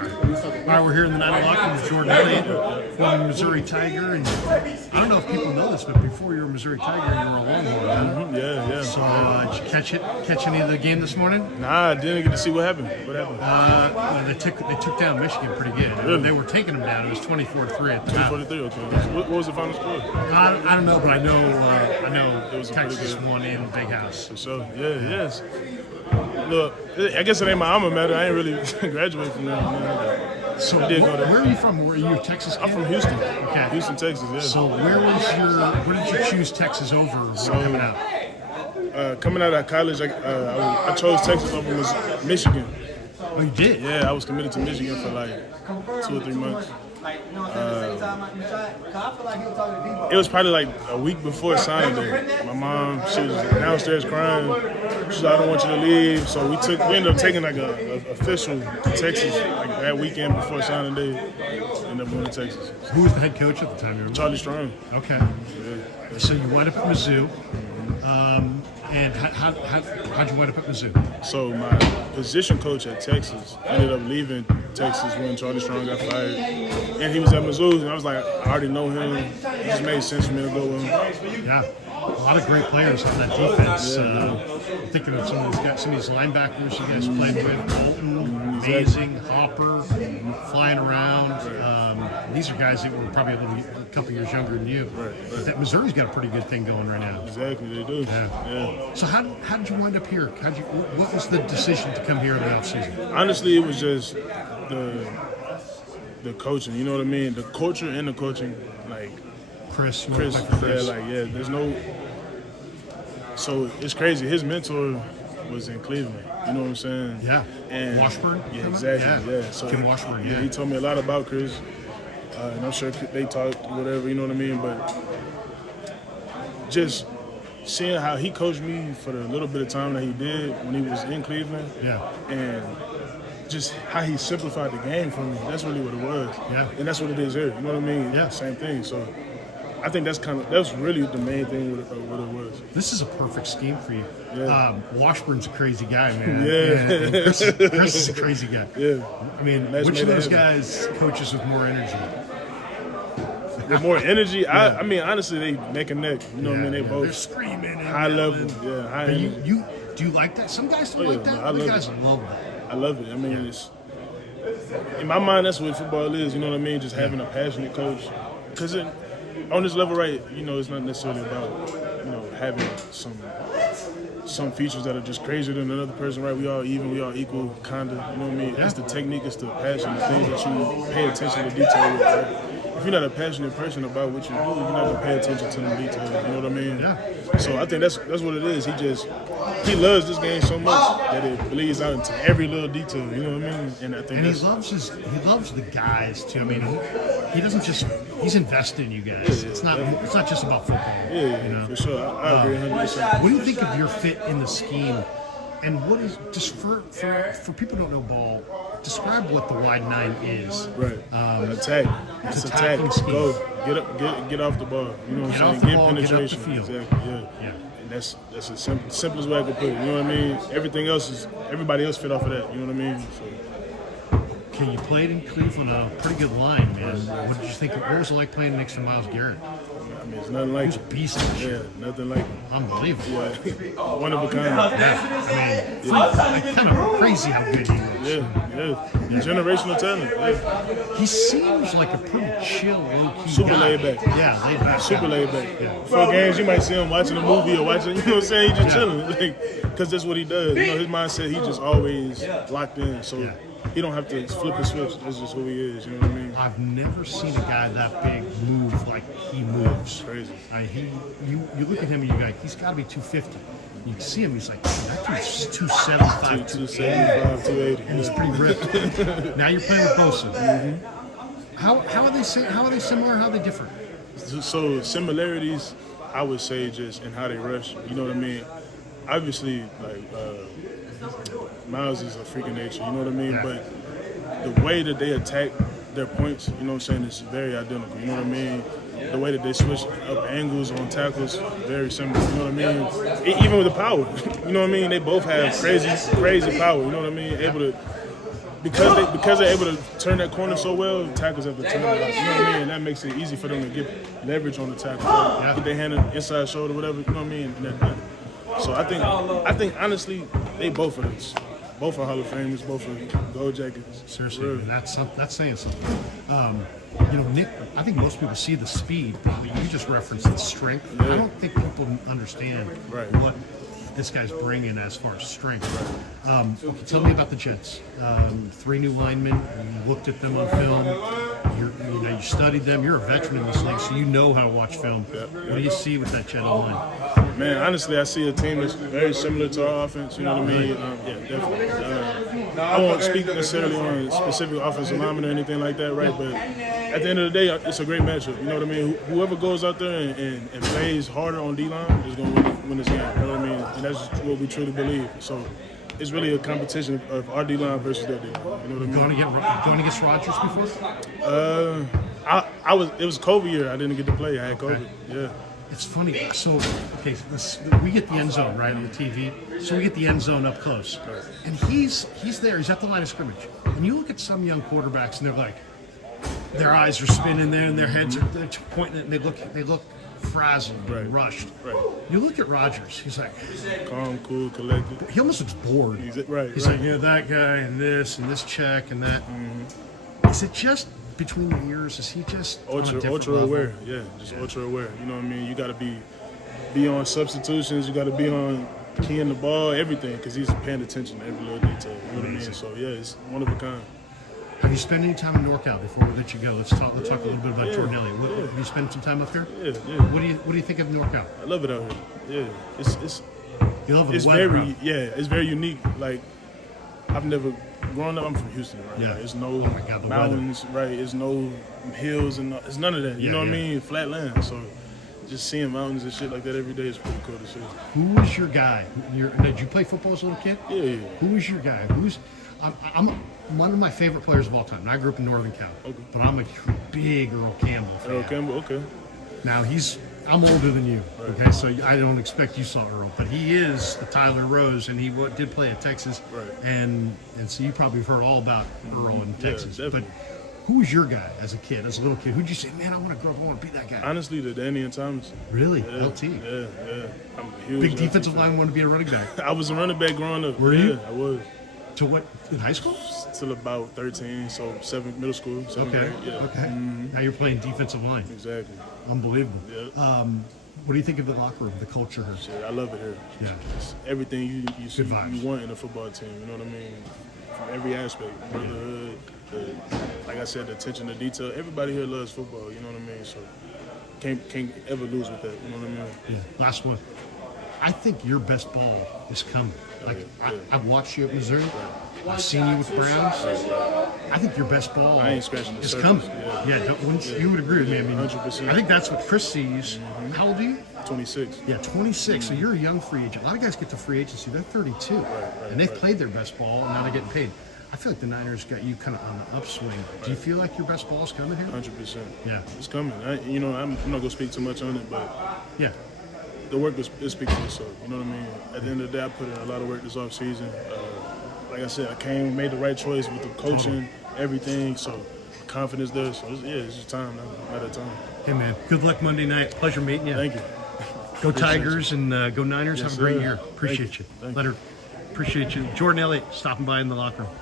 All right, we're here in the 9 o'clock with Jordan Elliott, former Missouri Tiger, and I don't know if people know this, but before you were a Missouri Tiger, you were a Longhorn. Mm-hmm. Yeah. So did you catch any of the game this morning? Nah, I didn't get to see what happened. What happened? They took down Michigan pretty good. Really? They were taking them down. It was 24-3 at the half. 43. Okay. What was the final score? I don't know, but I know It was a Texas pretty good won in the Big House. For sure. Yes. Look, I guess it ain't my alma mater. I ain't really graduated from there. So did go there. where are you from? Where are you, Texas? I'm from Houston. Okay. Houston, Texas. Yeah. So where did you choose Texas over coming out? Coming out of college, I chose Texas over Michigan. Oh, you did? Yeah, I was committed to Michigan for like 2 or 3 months. It was probably like a week before signing day. My mom, she was downstairs crying. She said, "I don't want you to leave." So we ended up taking like a official to Texas like that weekend before signing day. Ended up going to Texas. Who was the head coach at the time? Charlie Strong. Okay. Yeah. So you wind up at Mizzou. And how'd you wind up at Mizzou? So my position coach at Texas ended up leaving Texas when Charlie Strong got fired. And he was at Mizzou, and I was like, I already know him. It just made sense for me to go with him. Yeah. A lot of great players on that defense. I'm thinking of some of these linebackers you guys played with. Bolton, amazing, Hopper, flying around. These are guys that were probably a couple years younger than you. Right. But that Missouri's got a pretty good thing going right now. Exactly, they do. Yeah. So how did you wind up here? What was the decision to come here in the offseason? Honestly, it was just the coaching. You know what I mean? The culture and the coaching, like Chris. There's no. So it's crazy. His mentor was in Cleveland. You know what I'm saying? Yeah. And Washburn. Yeah, exactly. Yeah. So Kim Washburn. Yeah. He told me a lot about Chris, and I'm sure they talked whatever. You know what I mean? But just seeing how he coached me for the little bit of time that he did when he was in Cleveland. Yeah. And just how he simplified the game for me. That's really what it was. Yeah. And that's what it is here. You know what I mean? Yeah. Same thing. So I think that's really the main thing what it was. This is a perfect scheme for you. Yeah. Washburn's a crazy guy, man. Yeah. And Chris is a crazy guy. Yeah. I mean, which of those guys coaches with more energy? With more energy? Yeah. I mean, honestly, they neck and neck. You know what I mean? They both. They're screaming. And high level. Yeah, high energy. Do you like that? Some guys don't like that. Other guys love that. I love it. I mean, it's in my mind, that's what football is. You know what I mean? Just having a passionate coach. Because on this level, right, you know, it's not necessarily about, you know, having some features that are just crazier than another person, right? We all even, we all equal, kind of, you know what I mean? Yeah. It's the technique, it's the passion, the things that you pay attention to detail with, right? If you're not a passionate person about what you do, you're not going to pay attention to the details, you know what I mean? Yeah. So I think that's what it is. He loves this game so much that it bleeds out into every little detail, you know what I mean? And I think he loves the guys too. I mean, he doesn't just he's invested in you guys. Yeah. It's not just about football. Yeah, you know? For sure. I agree 100%. What do you think of your fit in the scheme? And what is just for people who don't know ball? Describe what the wide 9 is. Right. Attack. It's attack. Go. Get off the ball. You know what I'm saying? Get penetration. Get up the field. Exactly. Yeah. And that's the simplest way I could put it. You know what I mean? Everybody else fit off of that. You know what I mean? So. Okay, you played in Cleveland on a pretty good line, man. What did you think? What was it like playing next to Myles Garrett? I mean, it's nothing like it. He's a beast. Yeah, nothing like him. Unbelievable. Yeah. One of a kind. Yeah. I mean, kind of crazy how good he was. Yeah. Generational talent. Yeah. He seems like a pretty chill, low-key Super guy. laid back. Yeah, laid back. Super laid back. Yeah. Before games, you might see him watching a movie or watching, you know what I'm saying? He's just chilling. Because that's what he does. You know, his mindset, he just always locked in. So he don't have to flip his switch. That's just who he is. You know what I mean? I've never seen a guy that big move like he moves. Crazy. You look at him and you're like, he's got to be 250. You can see him, he's like, that dude's 275, 275, 280. And he's pretty ripped. Now you're playing with Bosa. Mm-hmm. How are they similar? How are they different? So similarities, I would say, just in how they rush. You know what I mean? Obviously, like Myles is a freak of nature. You know what I mean? Yeah. But the way that they attack their points, you know what I'm saying, is very identical. You know what I mean? The way that they switch up angles on tackles, very similar. You know what I mean? Even with the power, you know what I mean? They both have crazy power. You know what I mean? Able to because they're able to turn that corner so well, tackles have to turn a lot. You know what I mean? And that makes it easy for them to get leverage on the tackle. Get their hand inside shoulder, whatever. You know what I mean? And they're done. So I think honestly, they both are this. Both are Hall of Famers, both are Gold Jackets. Seriously, man, that's saying something. Nick, I think most people see the speed, but you just referenced the strength. I don't think people understand what this guy's bringing as far as strength. Okay, tell me about the Jets. 3 new linemen. You looked at them on film. You studied them. You're a veteran in this league, so you know how to watch film. What do you see with that Jet line? Man, honestly, I see a team that's very similar to our offense. You know what I mean? Yeah, definitely. I won't speak necessarily on specific offensive linemen or anything like that, right? But at the end of the day, it's a great matchup. You know what I mean? Whoever goes out there and plays harder on D-line is going to win this game. You know what I mean? And that's what we truly believe. So it's really a competition of our D-line versus their D-line. You know what I mean? Going against Rodgers before? It was COVID year. I didn't get to play. I had COVID. Yeah. It's funny. So, okay, we get the end zone right on the TV. So we get the end zone up close, and he's there. He's at the line of scrimmage, and you look at some young quarterbacks, and they're like, their eyes are spinning there, and their heads are they're pointing, and they look frazzled, and rushed. Right. You look at Rodgers. He's like calm, cool, collected. He almost looks bored. He's like, yeah, that guy, and this check, and that. Is it just between the ears? Is he just ultra aware? Yeah, just ultra aware. You know what I mean? You got to be on substitutions. You got to be on keying the ball, everything, because he's paying attention to every little detail. You know what I mean? So yeah, it's one of a kind. Have you spent any time in NorCal before we let you go? Let's talk a little bit about Jordan Elliott. Have you spent some time up here? Yeah. What do you think of NorCal? I love it out here. Yeah, you love it's weather, very it's very unique. Like I've never growing up. I'm from Houston, right? Yeah. There's no mountains, right? There's no hills, and it's none of that. You know what I mean? Flat land. So just seeing mountains and shit like that every day is pretty cool to see. Who was your guy? Did you play football as a little kid? Yeah. Who was your guy? I'm one of my favorite players of all time. And I grew up in Northern Cal, but I'm a big Earl Campbell fan. Earl Campbell, okay. Now I'm older than you, okay? So I don't expect you saw Earl, but he is a Tyler Rose, and he did play at Texas, and so you probably have heard all about Earl in Texas. Definitely. But who was your guy as a kid, as a little kid? Who'd you say, man, I want to grow up, I want to be that guy? Honestly, the Danny and Thomas. Really? Yeah, LT? Yeah. I'm a huge Big defensive line, wanted to be a running back. I was a running back growing up. Were you? Yeah, I was. To what, in high school? Till about 13, so middle school. Grade, yeah. Okay. Now you're playing defensive line. Exactly. Unbelievable. Yeah. What do you think of the locker room, the culture here? Shit, I love it here. Yeah. It's everything you want in a football team. You know what I mean? From every aspect, brotherhood, like I said, the attention to detail. Everybody here loves football. You know what I mean? So can't ever lose with that. You know what I mean? Yeah. Last one. I think your best ball is coming. I've watched you at Missouri. I've seen you with Browns. I think your best ball I ain't scratching the is surface. coming. Yeah. You would agree with me. I mean, 100%. I think that's what Chris sees. How old are you? 26. Yeah, 26. So you're a young free agent. A lot of guys get to free agency. They're 32. And they've played their best ball, and now they're getting paid. I feel like the Niners got you kind of on the upswing. Do you feel like your best ball is coming here? 100%. Yeah. It's coming. I'm not going to speak too much on it, but yeah, the work is speaking for itself. You know what I mean? At the end of the day, I put in a lot of work this offseason. Like I said, I made the right choice with the coaching, everything. So confidence there. So it's just time now. Matter of time. Hey man, good luck Monday night. Pleasure meeting you. Thank you. Go Tigers and go Niners. Yes, Have a great sir. year. Appreciate you. Thank you. Leonard, appreciate you. Jordan Elliott stopping by in the locker room.